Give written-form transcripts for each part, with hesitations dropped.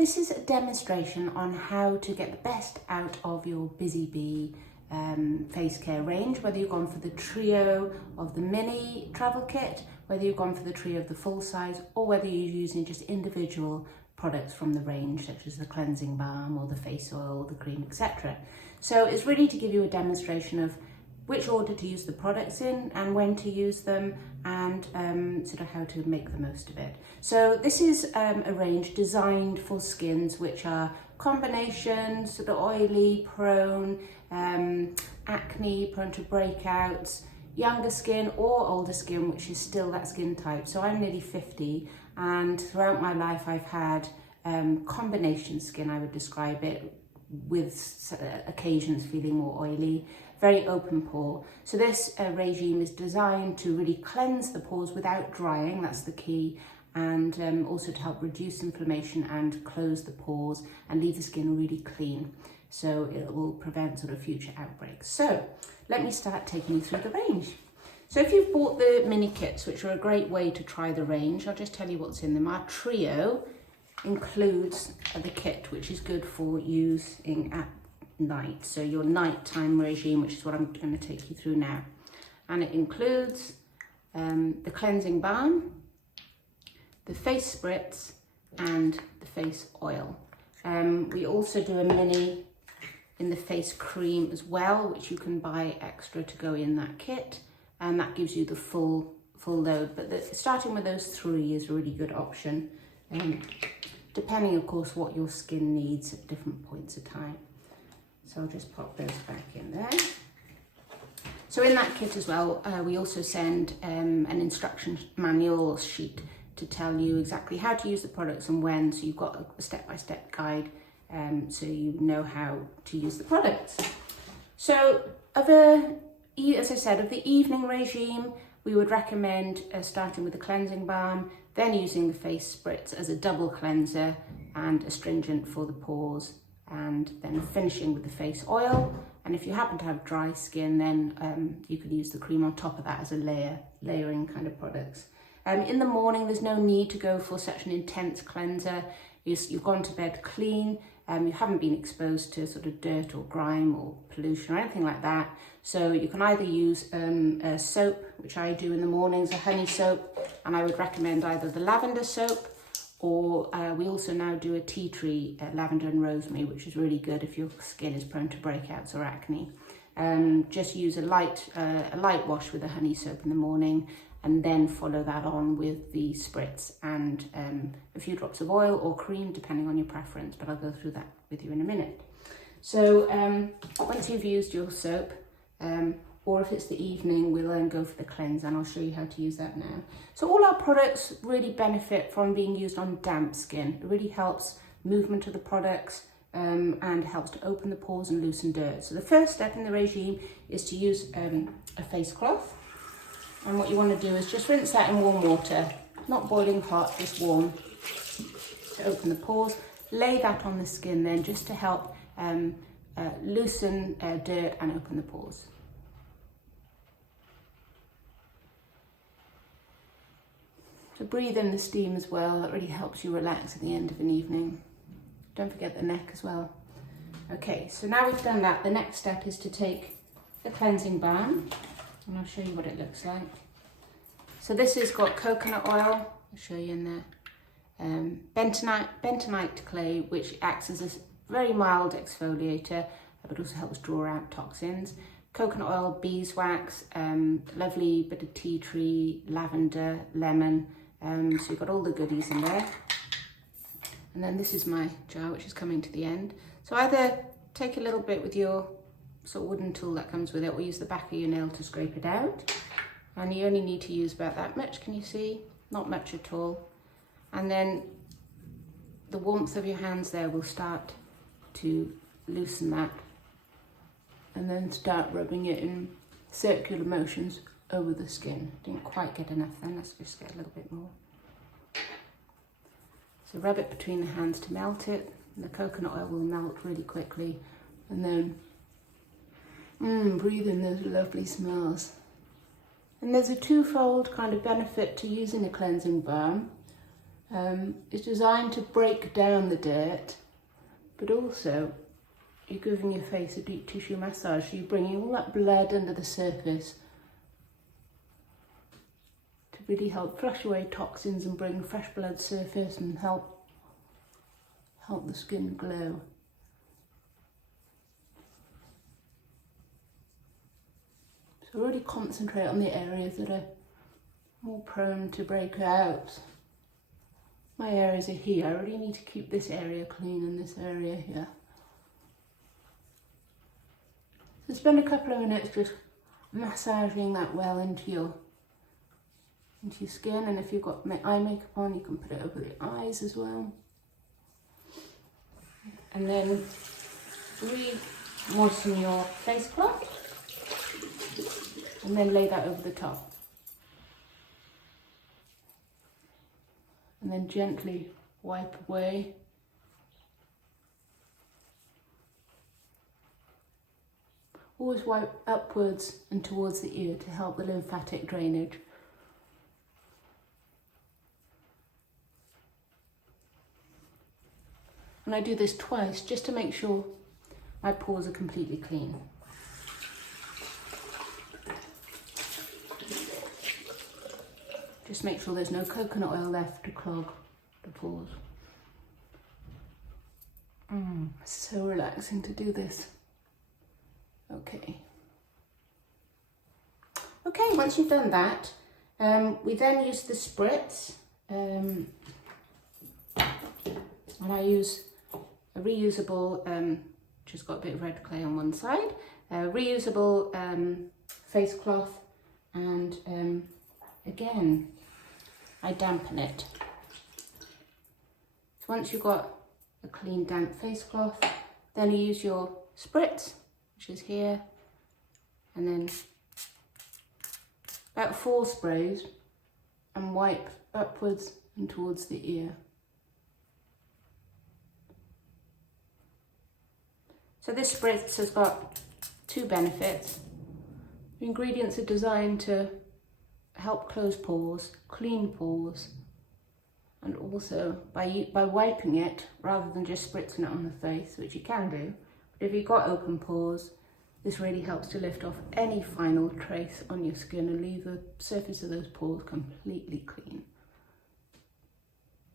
this is a demonstration on how to get the best out of your Busy Bee face care range, whether you've gone for the trio of the mini travel kit, whether you've gone for the trio of the full size, or whether you're using just individual products from the range, such as the cleansing balm or the face oil, the cream, etc. So it's really to give you a demonstration of which order to use the products in and when to use them, and sort of how to make the most of it. So this is a range designed for skins which are combinations, sort of oily, prone, acne, prone to breakouts, younger skin or older skin, which is still that skin type. So I'm nearly 50, and throughout my life I've had combination skin, I would describe it, with occasions feeling more oily, very open pore. So this regime is designed to really cleanse the pores without drying, that's the key, and also to help reduce inflammation and close the pores and leave the skin really clean. So it will prevent sort of future outbreaks. So let me start taking you through the range. So if you've bought the mini kits, which are a great way to try the range, I'll just tell you what's in them. Our trio includes the kit, which is good for using at night. So your nighttime regime, which is what I'm going to take you through now. And it includes the cleansing balm, the face spritz, and the face oil. We also do a mini in the face cream as well, which you can buy extra to go in that kit, and that gives you the full load. But starting with those three is a really good option, depending of course what your skin needs at different points of time. So I'll just pop those back in there. So in that kit as well, we also send an instruction manual sheet to tell you exactly how to use the products and when, so you've got a step-by-step guide, so you know how to use the products. So as I said, of the evening regime, we would recommend starting with the cleansing balm, then using the face spritz as a double cleanser and astringent for the pores, and then finishing with the face oil. And if you happen to have dry skin, then you could use the cream on top of that as a layering kind of products. In the morning, there's no need to go for such an intense cleanser. You've gone to bed clean, you haven't been exposed to sort of dirt or grime or pollution or anything like that. So you can either use a soap, which I do in the mornings, a honey soap, and I would recommend either the lavender soap, or we also now do a tea tree, lavender and rosemary, which is really good if your skin is prone to breakouts or acne. Just use a light wash with a honey soap in the morning, and then follow that on with the spritz and a few drops of oil or cream, depending on your preference, but I'll go through that with you in a minute. So once you've used your soap, or if it's the evening, we'll then go for the cleanse, and I'll show you how to use that now. So all our products really benefit from being used on damp skin. It really helps movement of the products, and helps to open the pores and loosen dirt. So the first step in the regime is to use a face cloth. And what you want to do is just rinse that in warm water, not boiling hot, just warm, to open the pores. Lay that on the skin then, just to help loosen dirt and open the pores. So breathe in the steam as well, that really helps you relax at the end of an evening. Don't forget the neck as well. Okay, so now we've done that, the next step is to take the cleansing balm, and I'll show you what it looks like. So this has got coconut oil, I'll show you in there, bentonite clay, which acts as a very mild exfoliator, but also helps draw out toxins. Coconut oil, beeswax, lovely bit of tea tree, lavender, lemon, so you've got all the goodies in there. And then this is my jar, which is coming to the end. So either take a little bit with your sort of wooden tool that comes with it, or use the back of your nail to scrape it out. And you only need to use about that much, can you see? Not much at all. And then the warmth of your hands there will start to loosen that, and then start rubbing it in circular motions over the skin. Didn't quite get enough then, let's just get a little bit more. So rub it between the hands to melt it, and the coconut oil will melt really quickly. And then breathe in those lovely smells. And there's a twofold kind of benefit to using a cleansing balm. It's designed to break down the dirt, but also you're giving your face a deep tissue massage. So you're bringing all that blood under the surface to really help flush away toxins and bring fresh blood surface and help the skin glow. So really concentrate on the areas that are more prone to breakouts. My areas are here. I really need to keep this area clean and this area here. So spend a couple of minutes just massaging that well into your skin, and if you've got eye makeup on, you can put it over the eyes as well. And then re-moisten your face cloth, and then lay that over the top. And then gently wipe away. Always wipe upwards and towards the ear to help the lymphatic drainage. And I do this twice just to make sure my pores are completely clean. Just make sure there's no coconut oil left to clog the pores. So relaxing to do this. Okay, once you've done that, we then use the spritz, and I use a reusable, which has got a bit of red clay on one side, a reusable face cloth, and again, I dampen it. So once you've got a clean damp face cloth, then you use your spritz, which is here, and then about 4 sprays, and wipe upwards and towards the ear. So this spritz has got 2 benefits. The ingredients are designed to help close pores, clean pores, and also by wiping it rather than just spritzing it on the face, which you can do. But if you've got open pores, this really helps to lift off any final trace on your skin and leave the surface of those pores completely clean.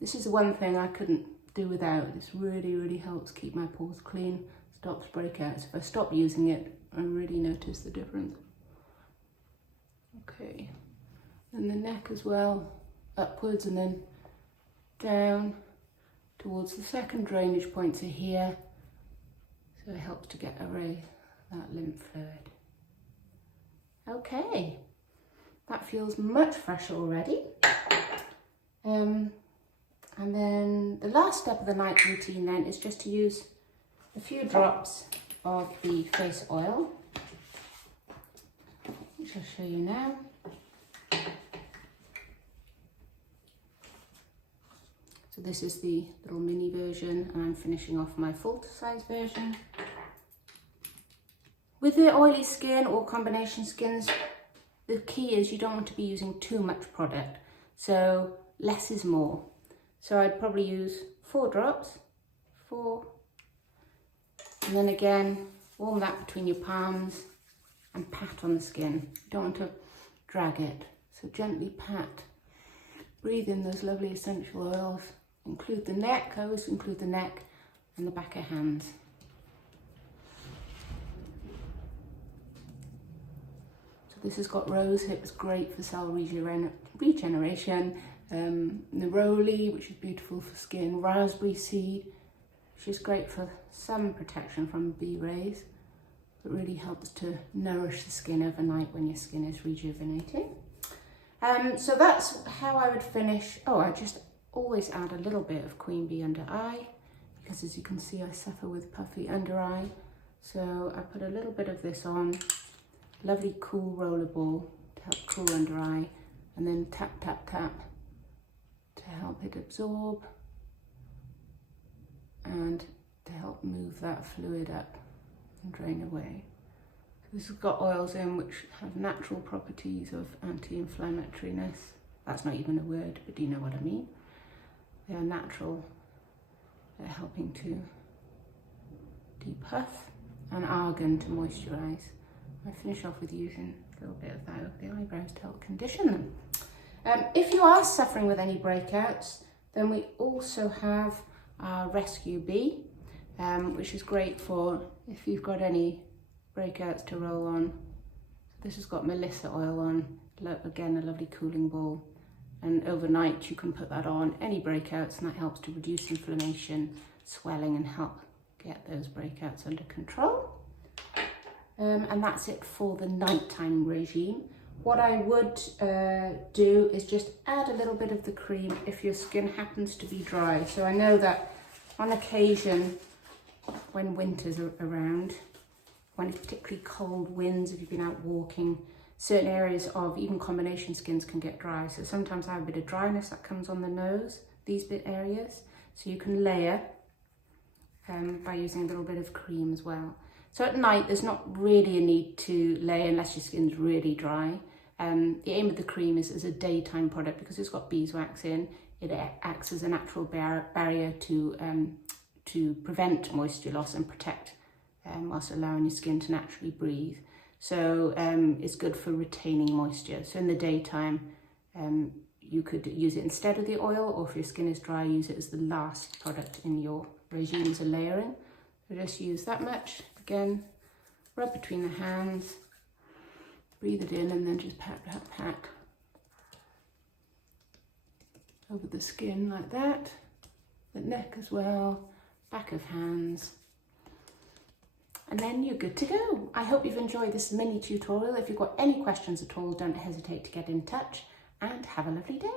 This is the one thing I couldn't do without. This really, really helps keep my pores clean, stops breakouts. If I stop using it, I really notice the difference. Okay, and the neck as well, upwards and then down towards the second drainage points are here. So it helps to get away that lymph fluid. Okay, that feels much fresher already. And then the last step of the night routine then is just to use a few drops of the face oil, which I'll show you now. So this is the little mini version, and I'm finishing off my full size version. With the oily skin or combination skins, the key is you don't want to be using too much product. So less is more. So I'd probably use 4 drops, 4. And then again, warm that between your palms and pat on the skin. You don't want to drag it. So gently pat. Breathe in those lovely essential oils. Include the neck. I always include the neck and the back of hands. This has got rose hips, great for cell regeneration. Neroli, which is beautiful for skin. Raspberry seed, which is great for sun protection from bee rays. It really helps to nourish the skin overnight when your skin is rejuvenating. So that's how I would finish. Oh, I just always add a little bit of queen bee under eye, because as you can see, I suffer with puffy under eye. So I put a little bit of this on. Lovely cool roller ball to help cool under eye, and then tap, tap, tap to help it absorb and to help move that fluid up and drain away. So this has got oils in which have natural properties of anti-inflammatoriness. That's not even a word, but do you know what I mean? They are natural. They're helping to depuff, and argan to moisturise. I finish off with using a little bit of that over the eyebrows to help condition them. If you are suffering with any breakouts, then we also have our Rescue Bee, which is great for if you've got any breakouts to roll on. This has got Melissa oil on, again a lovely cooling ball, and overnight you can put that on any breakouts, and that helps to reduce inflammation, swelling, and help get those breakouts under control. And that's it for the nighttime regime. What I would do is just add a little bit of the cream if your skin happens to be dry. So I know that on occasion, when winter's around, when it's particularly cold winds, if you've been out walking, certain areas of even combination skins can get dry. So sometimes I have a bit of dryness that comes on the nose, these bit areas. So you can layer by using a little bit of cream as well. So at night, there's not really a need to layer unless your skin's really dry. The aim of the cream is as a daytime product because it's got beeswax in. It acts as a natural barrier to prevent moisture loss and protect whilst allowing your skin to naturally breathe. So it's good for retaining moisture. So in the daytime, you could use it instead of the oil, or if your skin is dry, use it as the last product in your regime as a layering. So just use that much. Again, rub between the hands, breathe it in, and then just pat, pat, pat over the skin like that, the neck as well, back of hands, and then you're good to go. I hope you've enjoyed this mini tutorial. If you've got any questions at all, don't hesitate to get in touch, and have a lovely day.